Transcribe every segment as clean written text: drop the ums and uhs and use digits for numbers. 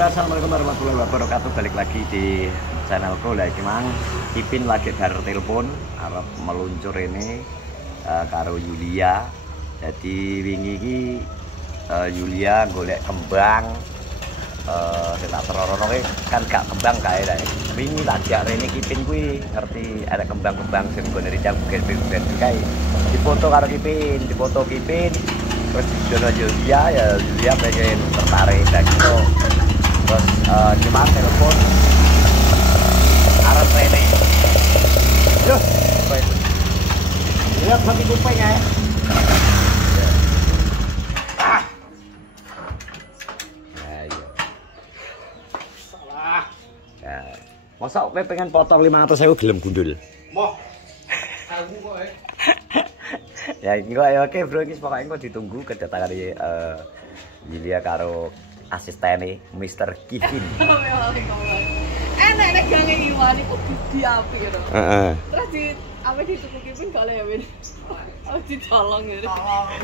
Assalamualaikum warahmatullahi wabarakatuh. Balik lagi di channelku. Lah iki mang Ipin lagi bar telepon arep meluncur ini karo Yulia. Jadi wingi iki Yulia golek kembang tak terorono kan gak kembang kae lah. Wingi tak jak rene Ipin kuwi ngerti ada kembang-kembang sing nggone ricang ben kae. Dipoto karo Ipin, dipoto Ipin. Terus jono Yulia ya Yulia pengen tertarik dan gitu. Terus cuma telepon arah Rene. Yuk, baik. Lihat pakai kuping ya. Ayo. Salah. Ya. Masa kowe pengen potong 500.000 gelem gundul? Moh. Aku kok Ya enggak ya oke bro, ini pokoknya kok ditunggu kedatangan dari Yulia karo asistene Mr. Kevin. Enak nek gange Iwan iku di api gitu. Heeh. Terus di apa dituku Kevin gak oleh ya Win. Oh dicolong ya.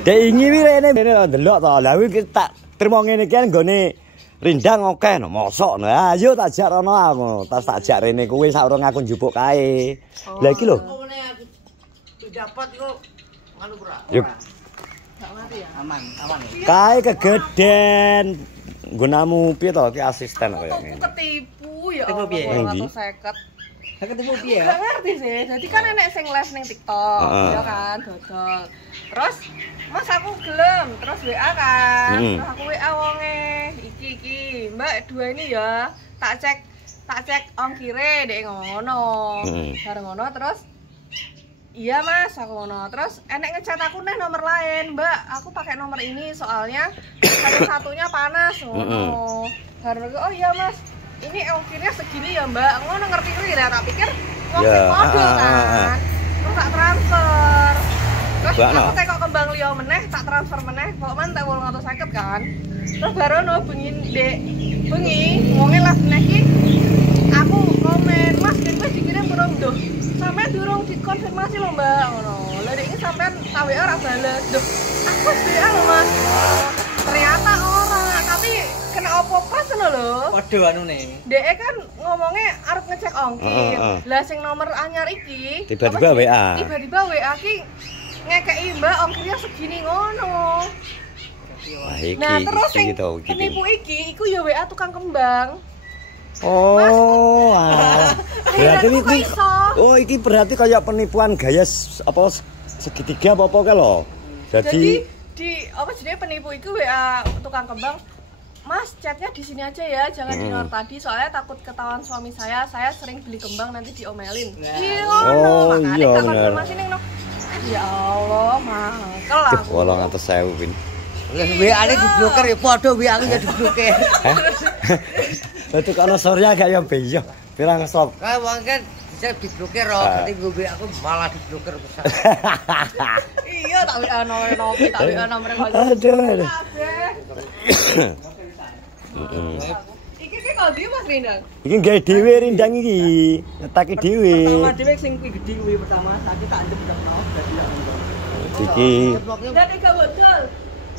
Dek ingi wi rene lho ndelok to. Lah wi tak trimo ngene iki kan nggone rindang oke no mosok no. Ayo tak jak rono aku. Tas tak jak rene kuwi sak urung aku njupuk kae. Lah iki lho. dapat kok anu ora. Yuk. Gak mati ya? Aman ya. Kae kegeden. Gunamu piye to ki asisten kaya ngene. Ketipu ya. Ketipu piye? Allah, Endi? 150. Saya ketemu piye ya? Gak ngerti sih. Jadi kan enek sing les ning TikTok, ya kan, dodol. Terus Mas aku gelem, terus WA kan. Terus aku WA wonge, iki Mbak dua ini ya. Tak cek ongkire dek ngono. Bareng ngono terus iya Mas, aku ngono. Terus enek ngechat aku nih nomor lain, Mbak. Aku pakai nomor ini soalnya satu-satunya panas ngono. Bareng oh iya Mas. Ini ongkirnya segini ya Mbak. Ngono ngerti ya, tak pikir ngomong kode kan. Terus tak transfer. Terus aku tekok kembang liya meneh, tak transfer meneh. Kok men tak 850 kan. Terus baru no bengi wonge las meneh iki aku komen, Mas kowe dikirim burung duh. Sampeyan durung dikonfirmasi lho Mbak ngono. Lah nek iki sampeyan WA ora bales. Duh, aku WA lho Mas. Ternyata ora, tapi kena opo pas lho. Padha anune. Dek kan ngomongnya arep ngecek ongkir. Lah sing nomor anyar iki Tiba-tiba WA. Tiba-tiba WA ki ngekeki Mbak ongkirnya segini ngono. Wah, iki. Nah, terus sing gitu. penipu iki iku ya WA tukang kembang. Oh, berarti kok iki. iso? Oh, iki berarti kayak penipuan gaya apa segitiga apa ke lo? Jadi di apa jenenge penipu iku WA tukang kembang. Mas, chatnya di sini aja ya, jangan di nomor tadi soalnya takut ketahuan suami saya sering beli kembang nanti diomelin. Iya, oh, iya bener. Ya Allah, mangkel lah. 800.000 Pin. Lah WA-ne diblokir ya padha WA-ku ya diblokir. Itu kalau sorenya gak ya beyo. Pirang stop. Kae wong kan bisa diblokir kok, dadi gue aku malah diblokir besar. Iya, tak WA nomor tak WA nomor Aduh. Iki kok ndi Mas Rindang? Iki gawe dhewe rindang iki. Ngetake dhewe. Pertama dhewe sing gede kuwi pertama, tadi tak andep udah mau dadi Iki Dan iki bodol.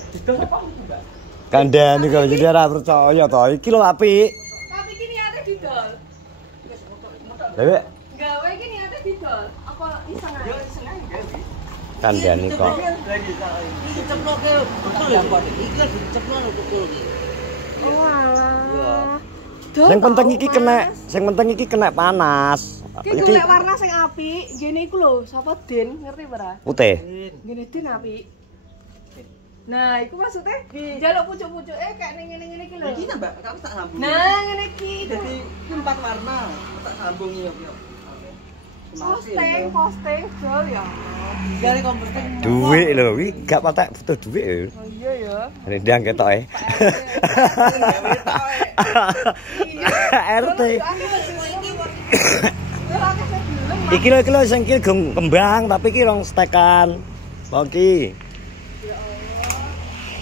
didol apa enggak? kandhane kok jadi ora percaya to. Iki lho apik. Tapi iki niate didol. Lha Gawe iki niate didol. Apa iseng ae? Iseng ae. kandhane kok. Diceploke betul ya kok. Iki lho diceploke betul iki. Oh alah. Sing penting iki kena panas. Iki golek warna sing apik. Gene iku lho, sapa Den, ngerti ora? Putih. Gene Den apik. Nah, iku maksudnya njaluk pucuk-pucuke kayak ngene-ngene iki lho. Iki Mbak, kamu tak sambung. Nah, ngene iki. Jadi 4 warna, tak sambung yo. Posting jol ya. Gare komputer. Duit lho, wi gak patek butuh duit ya. Oh iya ya. Rendang ketok e. RT. Iki lho sing iki kembang tapi iki rong stekan. Oke.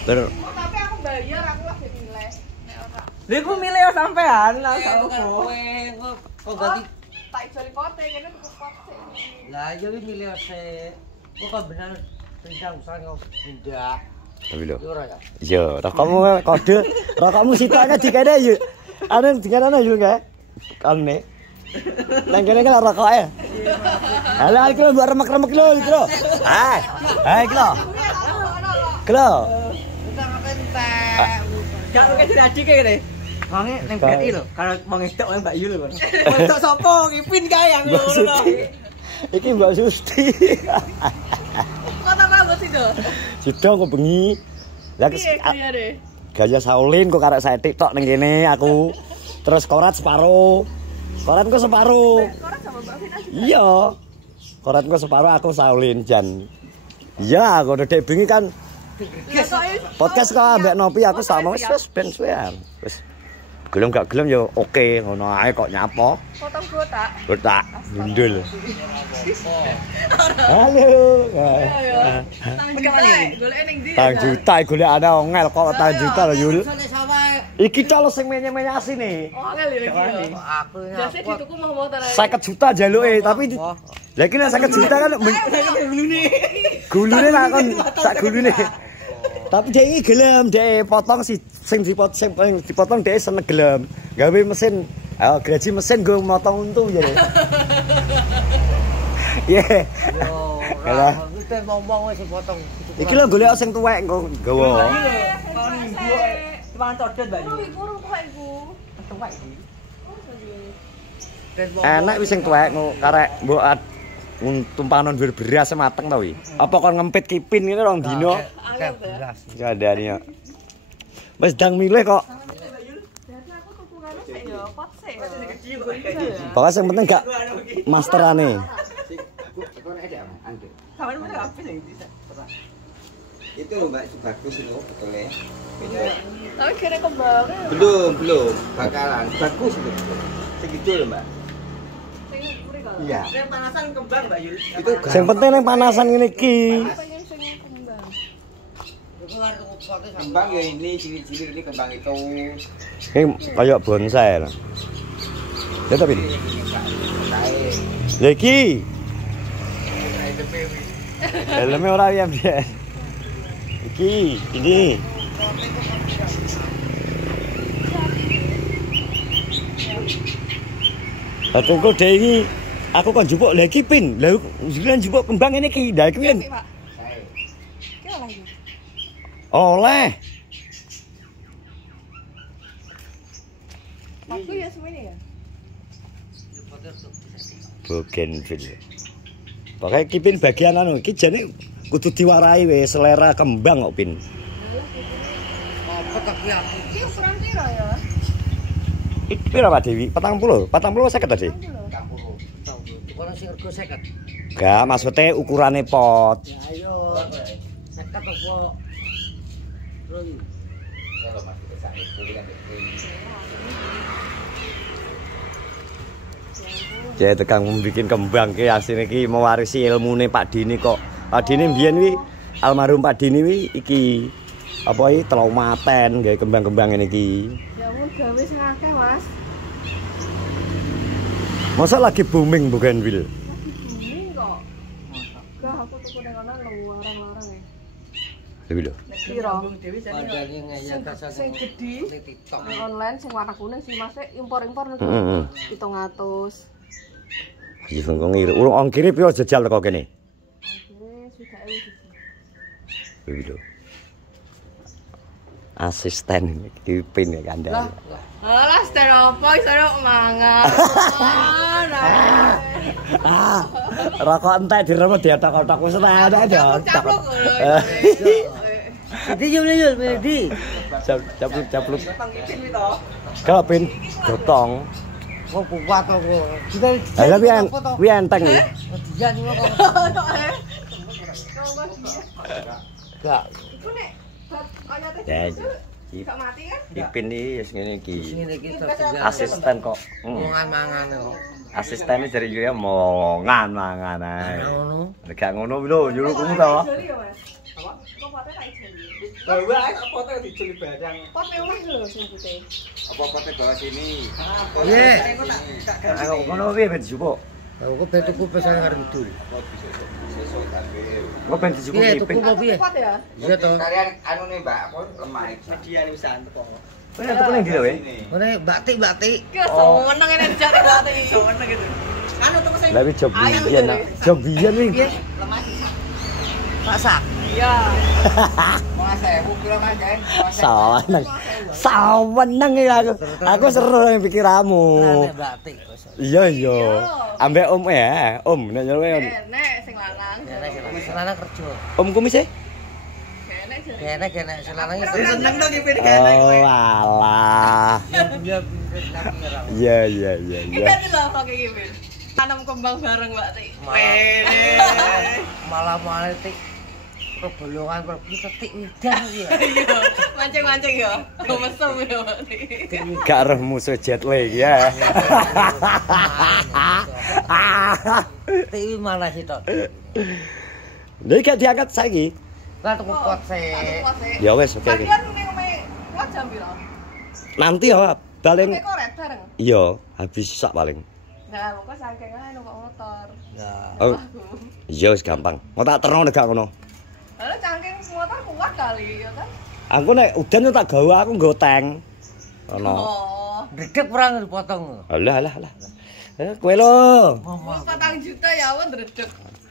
Ber Tapi aku bayar, aku lagi milih. Nek ora. Lha iku milih sampean lah kan kowe kok ganti Tak ijoli kote, kene tuku kote. lah yo milih se kok bener tentang usah pindah tapi lho. ora ya Iya, rokokmu kode, rokokmu sitane dikene yo. Ana dengan ana yo enggak? Kane. Nang kene kan rokok ya. Halo iki lho mbok remek-remek lho iki lho. Hai iki lho. Klo. Gak pakai diradi kayak gini. Wangi neng BRI lho. Kalau mau ngedok Mbak Yu lho. Ngedok sopo ngipin kae yang ngono. Iki Mbak Susti. Kota bagus itu. Sido kok bengi. Lah gaya Saulin kok karek saya TikTok ning kene aku. Terus korat separo. Koratku separo. Korat sama Mbak Vina juga. Iya. Koratku separo aku Saulin Jan. Iya, aku udah bengi kan. Podcast kok ambek Nopi aku sama wis ben suwean. Wis gelem gak gelem ya oke ngono ae kok nyapa. Potong botak. Botak ndul. Halo. Golek ning ndi? Tang juta golek ana ongel kok tang juta lho Yul. Iki calo sing menye-menye asine. Oh, ngel iki. Aku Biasa dituku mau motor ae. 50 juta jaluke tapi lha iki nek 50 juta kan gulune lah kon sak gulune. Tapi dia ini gelem, dia potong sing dipotong dia seneng gelem. Gawe mesin, gaji mesin gue motong untung jadi. Iya. Kalau kita ngomong wis potong. iki lho golek sing tuwek engko gawa. Cuman codot Mbak Yu. Iku urung tuwek iku. Tuwek iki. Enak wis sing tuwek karek mbok tumpanon beras mateng tau iki. Apa kon ngempit kipin ngene rong dino? Beras. Kadane ya. Wis dang milih kok. Jadi aku tukungane sik ya, pot sik ya. Pokoknya yang penting gak masterane. Kawan mana habis yang bisa. Itu loh Mbak, itu bagus loh betulnya. Tapi kira kembangnya. Belum, bakalan bagus itu. Segitu loh Mbak. Sing mburi kalau. Iya. Yang panasan kembang Mbak Yu. Itu Yang penting yang panasan ini ki. Pengen sing kembang. kembang ya ini cilik-cilik ini kembang itu. Ini kayak bonsai lah. Ya tapi. Ya iki. Helmnya ora ya dia. Iki, ini. Aku kok iki aku kan jupuk lagi pin. Lah jenengan jupuk kembang ini ki. Lah iki pin. Pak. Ki oleh. Oleh. Aku ya semuanya ya. Bougainville. Pokoknya iki pin bagian anu iki jane kudu diwarai wis selera kembang kok pin. Apa kaki aku? Ki ukuran piro ya? Iki pira Pak Dewi? 40. 40 50 tadi. Kalau sing rego 50. Enggak, maksudnya ukurannya pot. Ya ayo. 50 apa? Kalau masih besar itu kan Ya tukang bikin kembang ki asline iki mewarisi ilmune Pak Dini kok. Pak Dini mbiyen wi almarhum Pak Dini wi iki apa iki telaumaten gawe kembang-kembang ngene iki. Ya mun gawe sing akeh, Mas. Masa lagi booming Bougainville? Lagi booming kok. Gak aku tuku nang kono larang-larang ya. Dewi lho. Piro? Padahal ngeyel kasar Sing gedhi TikTok. nang online sing warna kuning sing Mas impor-impor niku. Heeh. 700. Iki kok ngir. Urung ongkire piro jajal teko kene? Akhirnya sudah siji. Dewi lho. Asisten dipin ya kandhane. Alah, ster apa iso mangan. Rokok entek diremet diatok-atok wis ora ada dong. Jadi yul Medi. Capluk. Kalau pin gotong. Kok kuat kok. Kita Lah wi enteng nih. dia nih kok. Enggak. Iku nek oyate Ya, gak mati kan? Ipin iki wis ngene iki. Sini kita Asisten kok. mangan kok. Asistene dari dia mongan mangan ae. Ngono. Gak ngono lho, nyuruh kamu to. Joli ya, Mas. Apa? Kok potnya tak joli. Bawa apa tuh diculi barang. Pot nang omah lho sing putih. Apa potnya bawa sini. Iya. Ayo ngono piye ben dijupuk? Aku ben tuku pesan karo Dul. Sesuk kabeh. Kok ben dijupuk Iya, ipin? tuku apa piye? Pot ya? Iya to. Kalian anu nih Mbak, apa lemah iki. Median wisan teko. Kowe tuku ning ndi lho, we? Ngene batik-batik. Ki seneng ngene dijare lati. Seneng gitu. Anu tuku sing Lah iki job biyen, Nak. Job biyen iki. lemah. Masak. Iya. Mas sewu kira Mas Jan. Saweneng. Saweneng iki aku. Aku seru ning pikiranmu. Ngene batik. Iya iya. Ambek om ya, om nek nyelwe. Nek sing lanang. Selana kerja. Om kumis e? Kene Kene selana iki Seneng to ngipin Oh alah. iya Iya iya iya iya. Iki lho kok iki, Bin. Tanam kembang bareng, Mbak Ti. malah tik perbolongan pergi tetik widan ya. Iya, mancing-mancing ya. Mesem ya, Mbak Ti. Gak roh musuh jet lag ya. Tik malah sitok. Lha gak diangkat saiki. Lah tuku pot sik. Ya wes oke. Bagian ning omahe kuat jam piro? Nanti ya paling Oke koret bareng. iya habis sak paling. Nah, mongko saking ae numpak motor. Nah, Oh, iya wis gampang. Mau tak terno nek gak ngono. Lah cangking motor kuat kali ya kan? Aku nek udan tak gawe aku nggo tank. Ono. Oh. dedek perang dipotong. Alah alah alah. Kowe lho. Wis 4 juta ya won dredeg.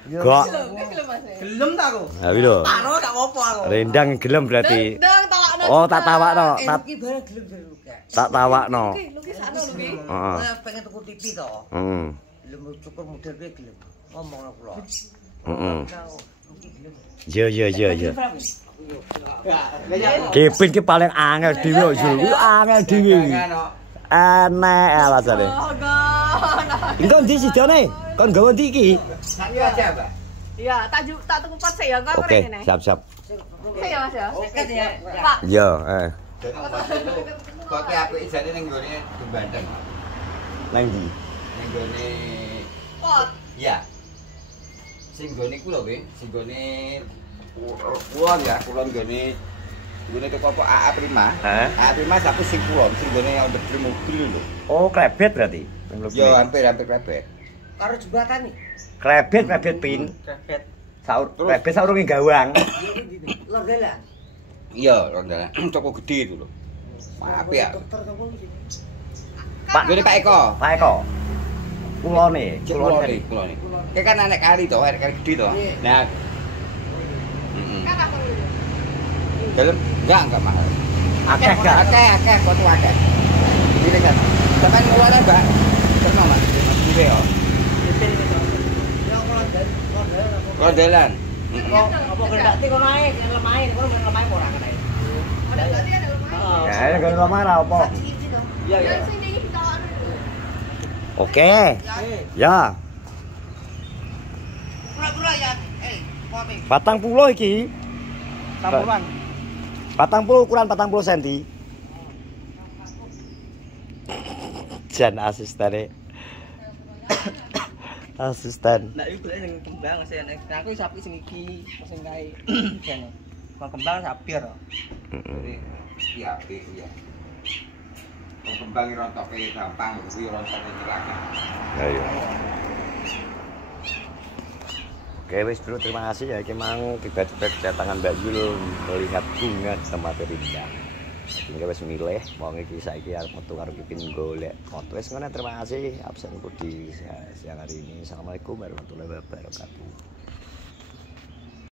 Gak. Gelem Mas. Gelem ta aku. Ha lho. Paro gak apa-apa aku. Rendang gelem berarti. Ndang tokno. Oh, tak tawakno. Iki barang gelem jare luka. Tak tawakno. Lukisane lho iki. Heeh. Nah, pengen tuku TV to. Heeh. Gelem cukur model piye gelem. Ngomongno kula. Heeh. Iki gelem. Iya iya iya iya. Ya, Kepin ki paling angel dhewe yo. Kuwi angel dhewe. Enek alasane. Oh, God. Engko ndi sidone? Kon gawe ndi iki? Sami aja, Mbak. Iya, tak tuku pot sik ya kok Oke, rene. siap-siap. Sik ya Mas ya. Seket ya. Pak. Iya, Kok apik ijane ning gone di Banten. Nang ndi? Ning gone Pot. iya. Sing gone ku lho, Win. Sing gone kulon ya, kulon gone teko apa AA Prima. Hah? AA Prima sampe sing kulon, sing gone yang bedil mobil lho. Oh, krebet berarti. Yo hampir krebet. Karo jembatan nih. Krebet pin. Krebet. Saur krebet saurunge gawang. Londelan. Iya, rondalan. Toko gede itu lho. Apik ya. Dokter toko iki. Pak Gone Pak Eko. Pak Eko. Kulone, Kulone, kulone. Kayak kan anak kali to, anak kali gede to. Nah. Kan aku dulu. Dalam enggak mahal. akeh gak? Akeh kok tuh akeh. Ini kan. Sampeyan ngeluaran, Mbak. Terno, Mbak. Iki yo. Ya londelan. Rondalan. Kok apa kendati kok naik, lemahe, kok lemahe ora kena. Ada berarti ada lumayan. Ya, gak lama ra apa. Iya Ya sing iki ditawakno lho. Oke. Ya, Pura-pura ya. Pote. 40 iki. Tampuran. 40 ukuran 40 cm. Jan asistene. Asisten. Nah, iki golek sing kembang sing aku sapi sing iki sing kae jane. Kok kembang sapir. Heeh. Iya, iya. Kembang rontoke gampang, kuwi rontoke nyelakan. Ayo. Oke wis bro, terima kasih ya. Iki mang tiba-tiba kedatangan Mbak Yul melihat bunga di tempat Rindang. Hingga wis milih wong iki saiki arep metu karo Kipin golek foto. Wis ngono, terima kasih absen di siang hari ini. Assalamualaikum warahmatullahi wabarakatuh.